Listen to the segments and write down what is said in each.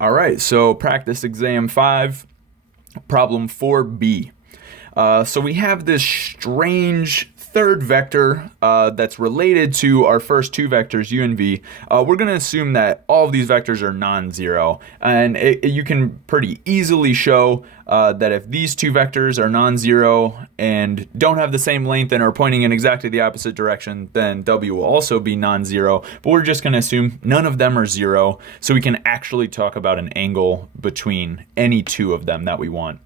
All right, so practice exam 5, problem 4b. So we have this strange third vector that's related to our first two vectors, u and v. We're going to assume that all of these vectors are non-zero. And you can pretty easily show that if these two vectors are non-zero and don't have the same length and are pointing in exactly the opposite direction, then w will also be non-zero. But we're just going to assume none of them are zero, so we can actually talk about an angle between any two of them that we want.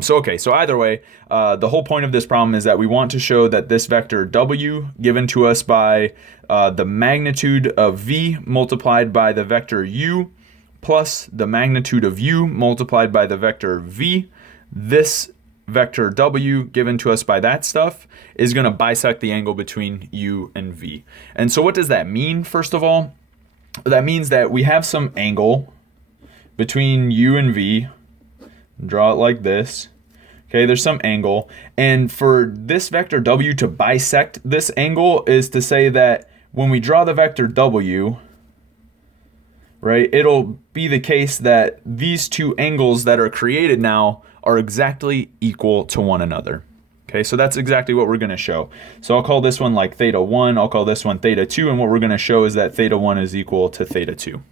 So either way, the whole point of this problem is that we want to show that this vector w, given to us by the magnitude of v multiplied by the vector u, plus the magnitude of u multiplied by the vector v, this vector w, given to us by that stuff, is going to bisect the angle between u and v. And so what does that mean, first of all? That means that we have some angle between u and v. Draw it like this. Okay, there's some angle. And for this vector w to bisect this angle is to say that when we draw the vector w, right, it'll be the case that these two angles that are created now are exactly equal to one another. Okay, so that's exactly what we're going to show. So I'll call this one like theta 1, I'll call this one theta 2, and what we're going to show is that theta 1 is equal to theta 2.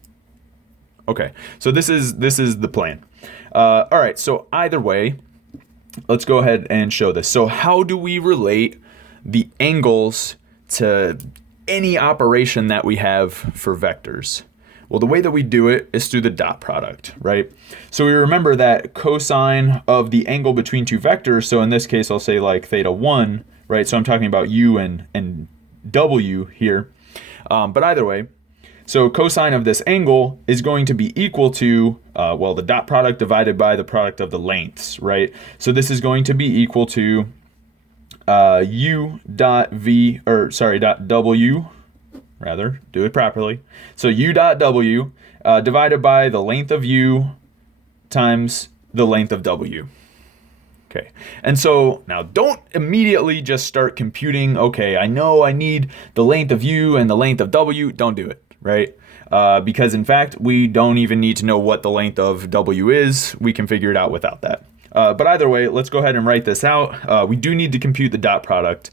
Okay, so this is the plan. All right, so either way, let's go ahead and show this. So how do we relate the angles to any operation that we have for vectors? Well, the way that we do it is through the dot product, right? So we remember that cosine of the angle between two vectors, so in this case I'll say like theta 1, right? So I'm talking about u and w here. But either way, so cosine of this angle is going to be equal to, the dot product divided by the product of the lengths, right? So this is going to be equal to u dot v, dot w, rather, do it properly. So u dot w divided by the length of u times the length of w. Okay, and so now don't immediately just start computing, okay, I know I need the length of u and the length of w. Don't do it, right? Because in fact, we don't even need to know what the length of w is. We can figure it out without that. But either way, let's go ahead and write this out. We do need to compute the dot product.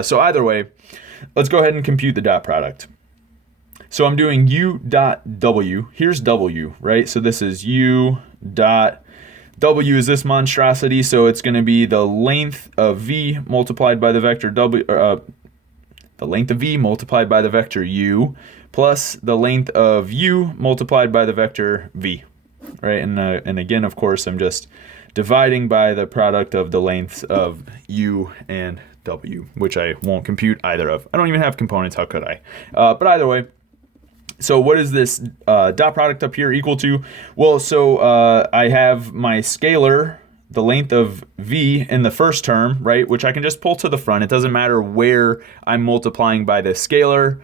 So either way, let's go ahead and compute the dot product. So I'm doing u dot w. Here's w, right? So this is u dot w is this monstrosity, so it's going to be the length of v multiplied by the vector w, the length of v multiplied by the vector u, plus the length of u multiplied by the vector v, right? And again, of course, I'm just dividing by the product of the lengths of u and w, which I won't compute either of. I don't even have components, how could I? But either way, so what is this dot product up here equal to? Well, so I have my scalar, the length of v in the first term, right, which I can just pull to the front. It doesn't matter where I'm multiplying by the scalar.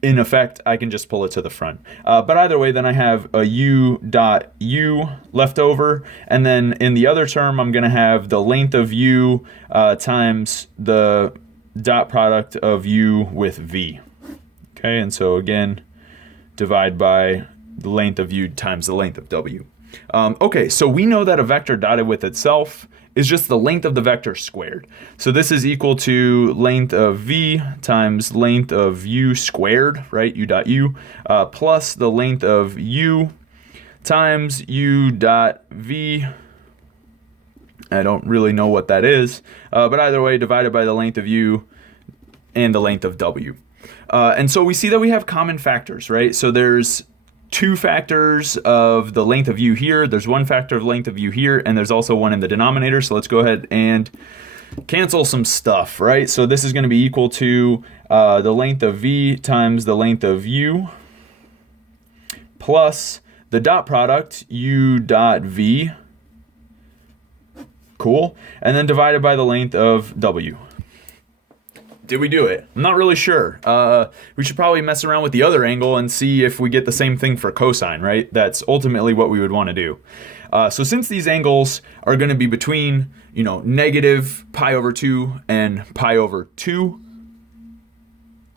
In effect, I can just pull it to the front. But either way, then I have a u dot u left over. And then in the other term, I'm going to have the length of u times the dot product of u with v. Okay, and so again, divide by the length of u times the length of w. Okay, so we know that a vector dotted with itself is just the length of the vector squared. So this is equal to length of v times length of u squared, right, u dot u, plus the length of u times u dot v. I don't really know what that is, but either way, divided by the length of u and the length of w. And so we see that we have common factors, right? So there's two factors of the length of u here, there's one factor of length of u here, and there's also one in the denominator. So let's go ahead and cancel some stuff, right? So this is going to be equal to the length of v times the length of u plus the dot product u dot v, cool, and then divided by the length of w. Did we do it? I'm not really sure. We should probably mess around with the other angle and see if we get the same thing for cosine, right? That's ultimately what we would want to do. So since these angles are going to be between, negative pi over 2 and pi over 2,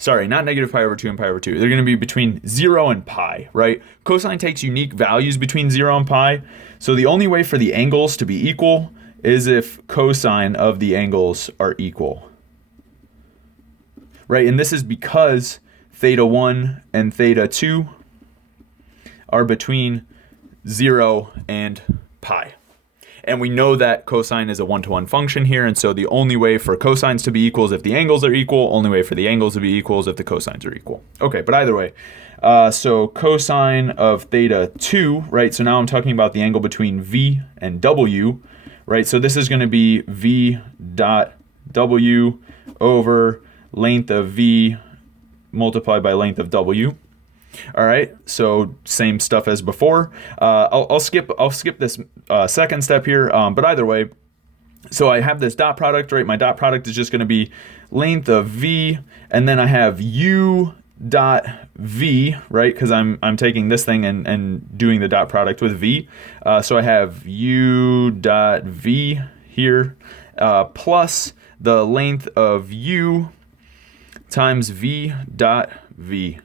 sorry, not negative pi over 2 and pi over 2. They're going to be between 0 and pi, right? Cosine takes unique values between 0 and pi. So the only way for the angles to be equal is if cosine of the angles are equal, right? And this is because theta 1 and theta 2 are between 0 and pi. And we know that cosine is a one-to-one function here, and so the only way for cosines to be equal is if the angles are equal, only way for the angles to be equal is if the cosines are equal. Okay, but either way, so cosine of theta 2, right? So now I'm talking about the angle between V and W, right? So this is going to be V dot W over length of V multiplied by length of W. All right, so same stuff as before. I'll skip this second step here, but either way, so I have this dot product, right? My dot product is just going to be length of V, and then I have U dot V, right? Because I'm taking this thing and doing the dot product with V. So I have U dot V here plus the length of U times V dot V.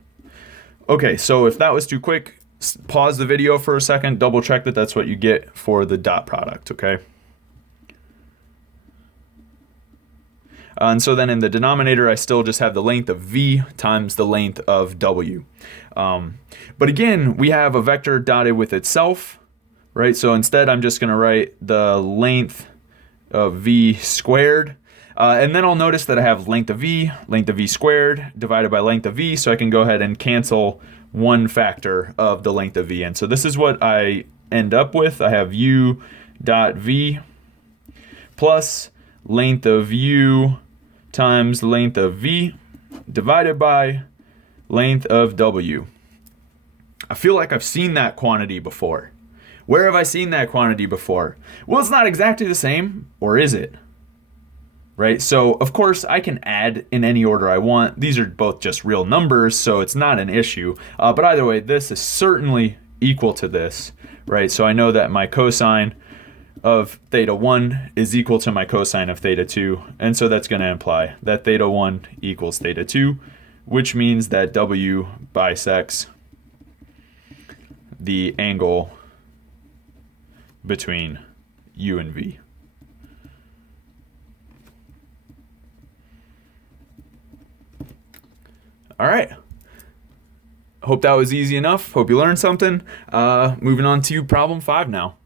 Okay, so if that was too quick, pause the video for a second, double check that that's what you get for the dot product, okay? And so then in the denominator, I still just have the length of V times the length of W. But again, we have a vector dotted with itself, right? So instead, I'm just going to write the length of V squared. And then I'll notice that I have length of V squared divided by length of V, so I can go ahead and cancel one factor of the length of V. And so this is what I end up with. I have U dot V plus length of U times length of V divided by length of W. I feel like I've seen that quantity before. Where have I seen that quantity before? Well, it's not exactly the same, or is it? Right, so of course I can add in any order I want. These are both just real numbers, so it's not an issue. But either way, this is certainly equal to this, right? So I know that my cosine of theta 1 is equal to my cosine of theta 2, and so that's going to imply that theta 1 equals theta 2, which means that W bisects the angle between U and V. All right. Hope that was easy enough. Hope you learned something. Moving on to problem 5 now.